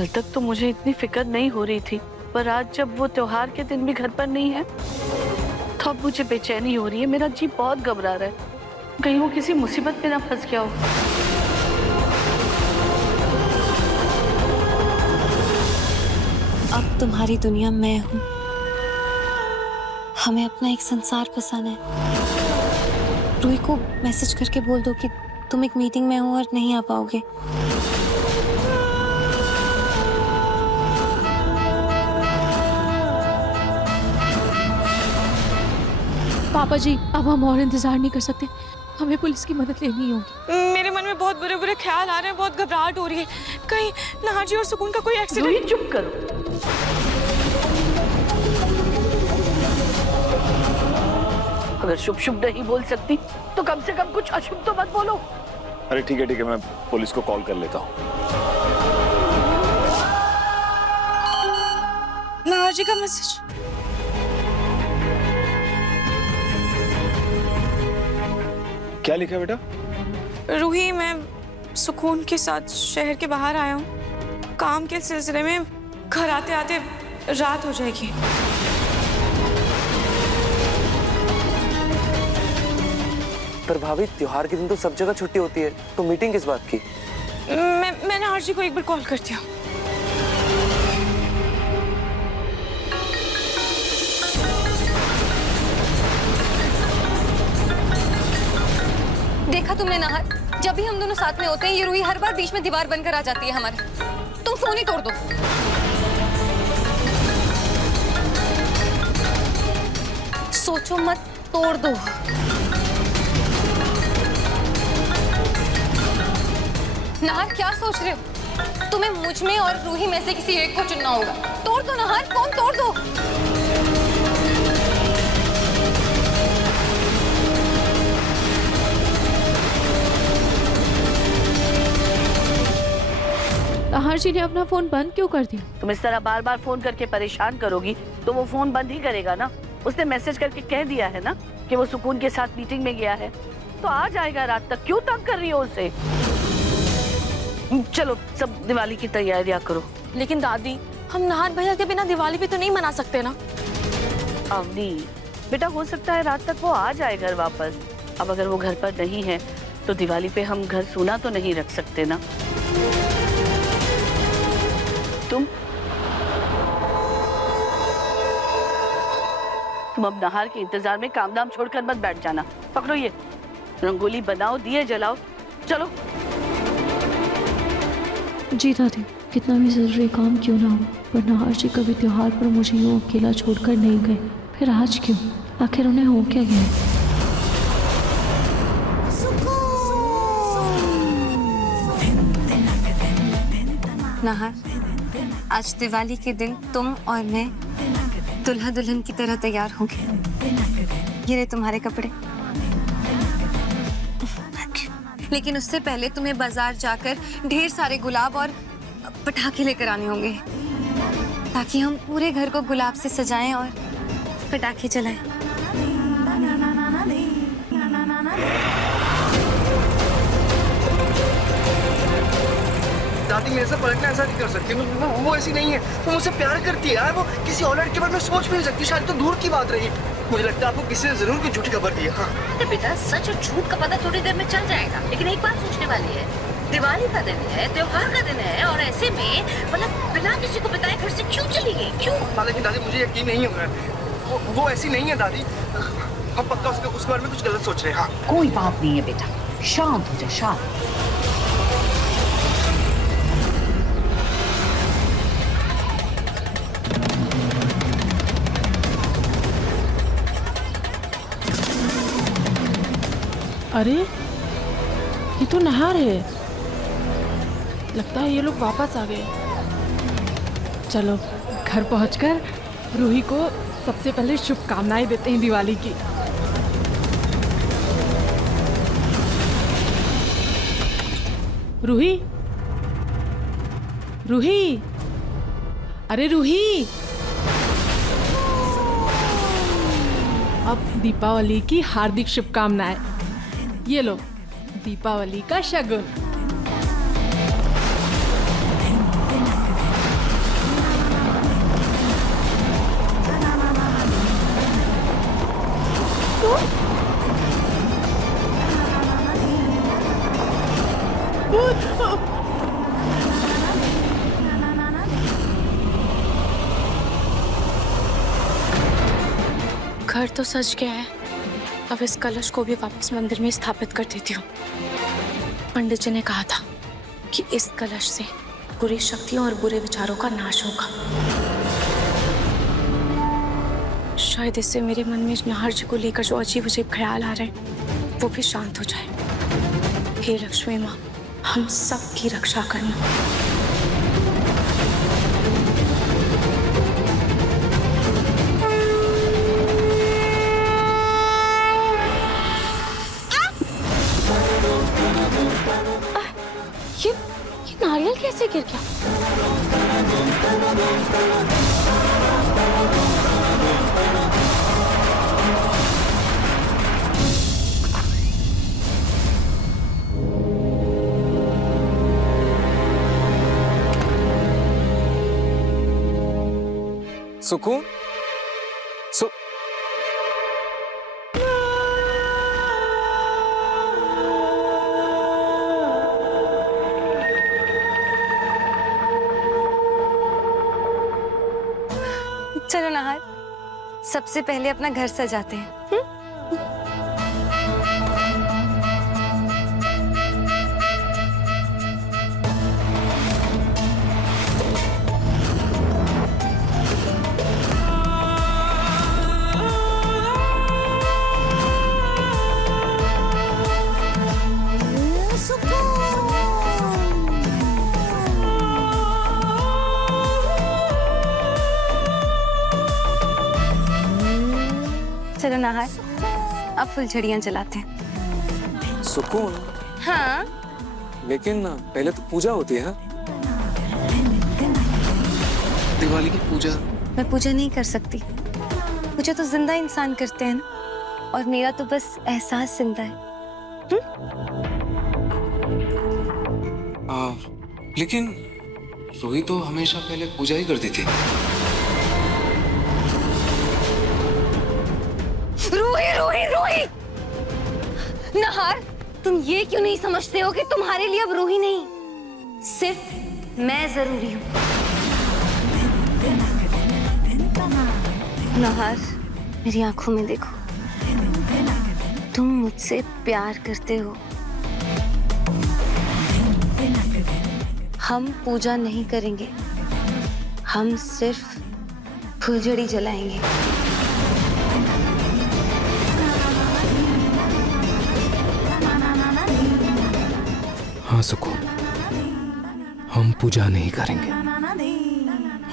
कल तक तो मुझे इतनी फिक्र नहीं हो रही थी, पर आज जब वो त्योहार के दिन भी घर पर नहीं है तो अब मुझे बेचैनी हो रही है। मेरा जी बहुत घबरा रहा है, कहीं वो किसी मुसीबत में ना फंस गया हो। अब तुम्हारी दुनिया मैं हूँ। हमें अपना एक संसार बसाना है। रूही को मैसेज करके बोल दो कि तुम एक मीटिंग में हो और नहीं आ पाओगे। पापा जी, अब हम और इंतजार नहीं कर सकते, हमें पुलिस की मदद लेनी होगी। मेरे मन में बहुत बुरे बुरे ख्याल आ रहे हैं, बहुत घबराहट हो रही है। कहीं नहार जी और सुकून का कोई एक्सीडेंट। रूही चुप करो। अगर शुभ शुभ नहीं बोल सकती तो कम से कम कुछ अशुभ तो मत बोलो। अरे ठीक है, मैं पुलिस को कॉल कर लेता हूँ। नहार जी का मैसेज। क्या लिखा है बेटा? रूही, मैं सुकून के साथ शहर के बाहर आया हूँ। काम के सिलसिले में घर आते आते रात हो जाएगी। पर भाभी, त्योहार के दिन तो सब जगह छुट्टी होती है, तो मीटिंग किस बात की? मैं नहार जी को एक बार कॉल करती हूँ। देखा तुमने नहर, जब भी हम दोनों साथ में होते हैं ये रूही हर बार बीच में दीवार बनकर आ जाती है हमारे। तुम फोन ही तोड़ दो। सोचो मत, तोड़ दो। नहर, क्या सोच रहे हो? तुम्हें मुझ में और रूही में से किसी एक को चुनना होगा। तोड़ दो नहर, फोन तोड़ दो। नहार जी ने अपना फोन बंद क्यों कर दिया? तुम इस तरह बार बार फोन करके परेशान करोगी तो वो फोन बंद ही करेगा ना। उसने मैसेज करके कह दिया है ना कि वो सुकून के साथ मीटिंग में गया है, तो आ जाएगा रात तक। क्यों तंग कर रही हो उसे? चलो सब दिवाली की तैयारियां करो। लेकिन दादी, हम नहार भैया के बिना दिवाली भी तो नहीं मना सकते ना। अवनी बेटा, हो सकता है रात तक वो आ जाए घर वापस। अब अगर वो घर पर नहीं है तो दिवाली पे हम घर सूना तो नहीं रख सकते ना। तुम अब नहार के इंतजार में काम दाम छोड़कर मत बैठ जाना। पकड़ो ये, रंगोली बनाओ, दिए जलाओ, चलो। जी दादी, कितना भी जरूरी काम क्यों ना हो, पर नहार जी कभी त्योहार पर मुझे यूं अकेला छोड़कर नहीं गए। फिर आज क्यों? आखिर उन्हें हो क्या गया? नहार, आज दिवाली के दिन तुम और मैं दुल्हा दुल्हन की तरह तैयार होंगे। ये रहे तुम्हारे कपड़े। लेकिन उससे पहले तुम्हें बाजार जाकर ढेर सारे गुलाब और पटाखे लेकर आने होंगे, ताकि हम पूरे घर को गुलाब से सजाएं और पटाखे जलाएं। दादी, मेरे से पलटना ऐसा नहीं कर सकती। वो ऐसी नहीं है। वो मुझसे प्यार करती है यार। वो किसी और लड़के के बारे में सोच भी नहीं सकती। शायद तो दूर की बात रही। मुझे लगता है आपको किसी ने जरूर कोई झूठी खबर दी है। हाँ बेटा, सच और झूठ का पता थोड़ी देर में चल जाएगा, लेकिन एक बात सोचने वाली है, दिवाली का दिन है, त्योहार का दिन है, और ऐसे में मतलब बिना किसी को बताए घर से क्यों चली गई? क्यों? लेकिन दादी, मुझे यकीन नहीं हो रहा है। वो ऐसी नहीं है दादी। हम पक्का उसके बारे में कुछ गलत सोच रहे हैं। हाँ, कोई बात नहीं है बेटा, शांत हो जा, शांत। अरे, ये तो नहार है। लगता है ये लोग वापस आ गए। चलो घर पहुंचकर रूही को सबसे पहले शुभकामनाएं देते हैं दिवाली की। रूही, रूही, अरे रूही, अब दीपावली की हार्दिक शुभकामनाएं। ये लो दीपावली का शगुन। घर तो सज गया है, अब इस कलश को भी वापस मंदिर में स्थापित कर देती हूँ। पंडित जी ने कहा था कि इस कलश से बुरी शक्तियों और बुरे विचारों का नाश होगा। शायद इससे मेरे मन में नाहर जी को लेकर जो अजीब अजीब ख्याल आ रहे हैं वो भी शांत हो जाए। हे लक्ष्मी माँ, हम सब की रक्षा करना। ये नारियल कैसे गिर गया? सुकून चलो नाहर, सबसे पहले अपना घर सजाते हैं। चलो नाहर, अब फुलझड़ियाँ जलाते हैं। सुकून, हाँ, लेकिन पहले तो पूजा होती है। दिवाली की पूजा मैं पूजा नहीं कर सकती। पूजा तो जिंदा इंसान करते हैं ना, और मेरा तो बस एहसास जिंदा है। लेकिन रूही तो हमेशा पहले पूजा ही करती थी। रूही रूही रूही! नाहर, तुम ये क्यों नहीं समझते हो कि तुम्हारे लिए अब रूही नहीं, सिर्फ मैं जरूरी हूँ। नाहर, मेरी आंखों में देखो, तुम मुझसे प्यार करते हो। हम पूजा नहीं करेंगे, हम सिर्फ फुलझड़ी जलाएंगे। हाँ सुकून, हम पूजा नहीं करेंगे,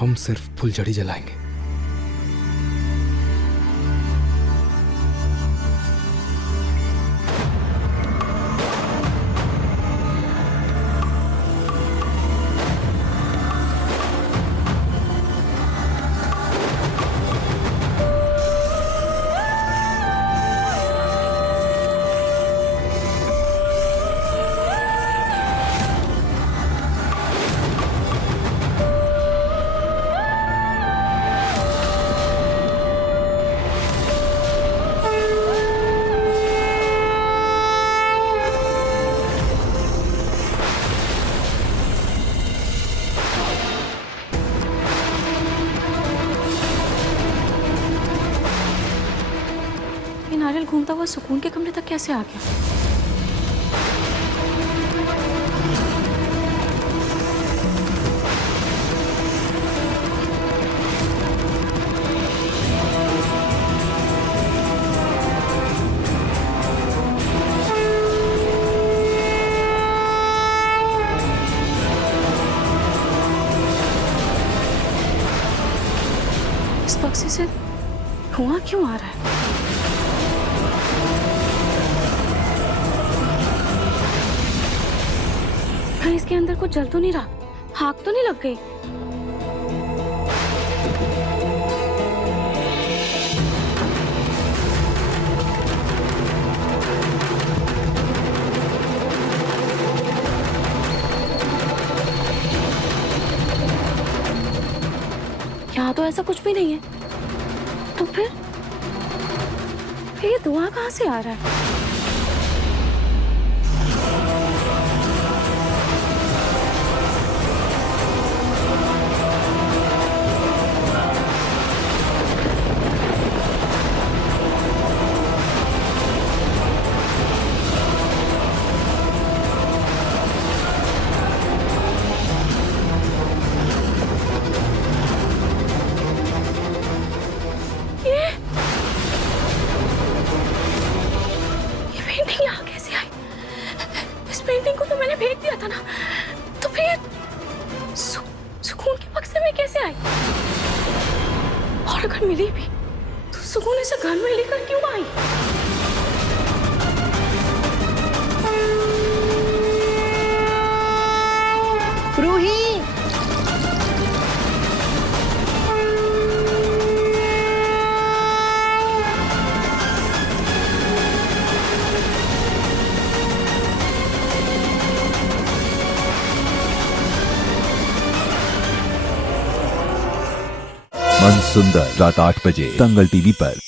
हम सिर्फ फुलझड़ी जलाएंगे। नारियल घूमता हुआ सुकून के कमरे तक कैसे आ गया? इस बक्से से धुआं क्यों आ रहा है? इसके अंदर कुछ जल तो नहीं रहा? आग तो नहीं लग गई? यहाँ तो ऐसा कुछ भी नहीं है। तो फिर ये धुआं कहाँ से आ रहा है? पेंटिंग को तो मैंने फेंक दिया था ना, तो फिर सुकून के बक्से में कैसे आई? और अगर मिली भी तो सुकून इसे घर में लेकर क्यों आई? रूही, मन सुंदर रात 8 बजे दंगल टीवी पर।